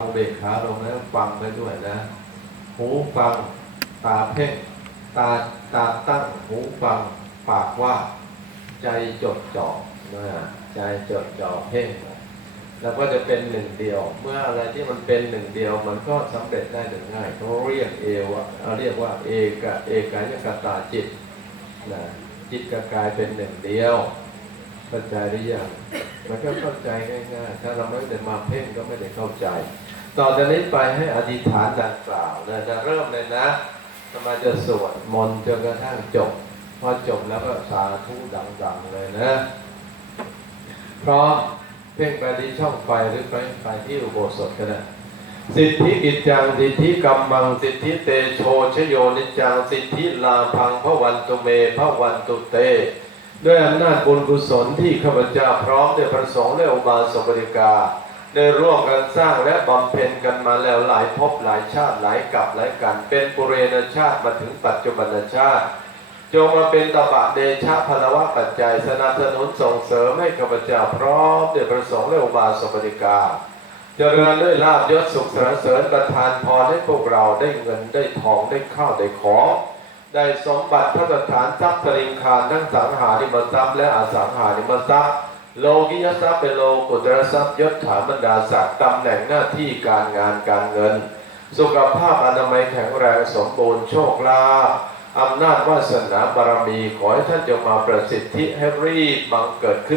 เอาเบกขาลงแล้วฟังไปด้วยนะ หูฟัง ตาเพ่งตาตาตั้งหูฟัง ปากว่า ใจจดจ่อนะใจจดจ่อเพ่งแล้วก็จะเป็นหนึ่งเดียว เมื่ออะไรที่มันเป็นหนึ่งเดียว มันก็สำเร็จได้หนึ่งง่ายเขาเรียกเอวะเขาเรียกว่าเอกะเอกายกตาจิตนะจิตก็กายเป็นหนึ่งเดียวเข้าใจหรือยัง มันก็เข้าใจง่ายๆ ถ้าเราไม่ได้มาเพ่งก็ไม่ได้เข้าใจ ต่อจากนี้ไปให้อธิษฐานดังกล่าวนะจะเริ่มเลยนะสมาจะสวดมนต์จนกระทั่งจบ พอจบแล้วก็สาธุดังๆเลยนะ เพร้อมเพ่งไปที่ช่องไฟหรือไปไปที่อุโบสถก็ได้สิทธิกิจจังสิทธิกรรมังสิทธิเตโชชโยนิจจังสิทธิลาพังพระวันตุเมพระวันตุเต ด้วยอำนาจบุญกุศลที่ข้าพเจ้าพร้อมด้วยประสงค์และอุบาสกบริกา ได้ร่วมกันสร้างและบำเพ็ญกันมาแล้วหลายภพหลายชาติหลายกับหลายกัน เป็นปุเรณชาติมาถึงปัจจุบันชาติ จงมาเป็นตบะเดชะพลวะปัจจัยสนับสนุนส่งเสริมให้ข้าพเจ้าพร้อมด้วยประสงค์และอุบาสกบริกาเจริญด้วยลาบยศสุขสรรเสริญประทานพรให้พวกเราได้เงินได้ทองได้ข้าวได้ของ ได้สมบัติพระสถานทรัพย์สริงคารทั้งสังหาริมทรัพย์และอสังหาริมทรัพย์ โลกิยทรัพย์เป็นโลกุตรทรัพย์ยศถาบรรดาศักดิ์ตำแหน่งหน้าที่การงานการเงิน สุขภาพอนามัยแข็งแรงสมบูรณ์โชคลาภอำนาจวาสนาบารมีขอให้ท่านจงมาประสิทธิให้รีบบังเกิดขึ้น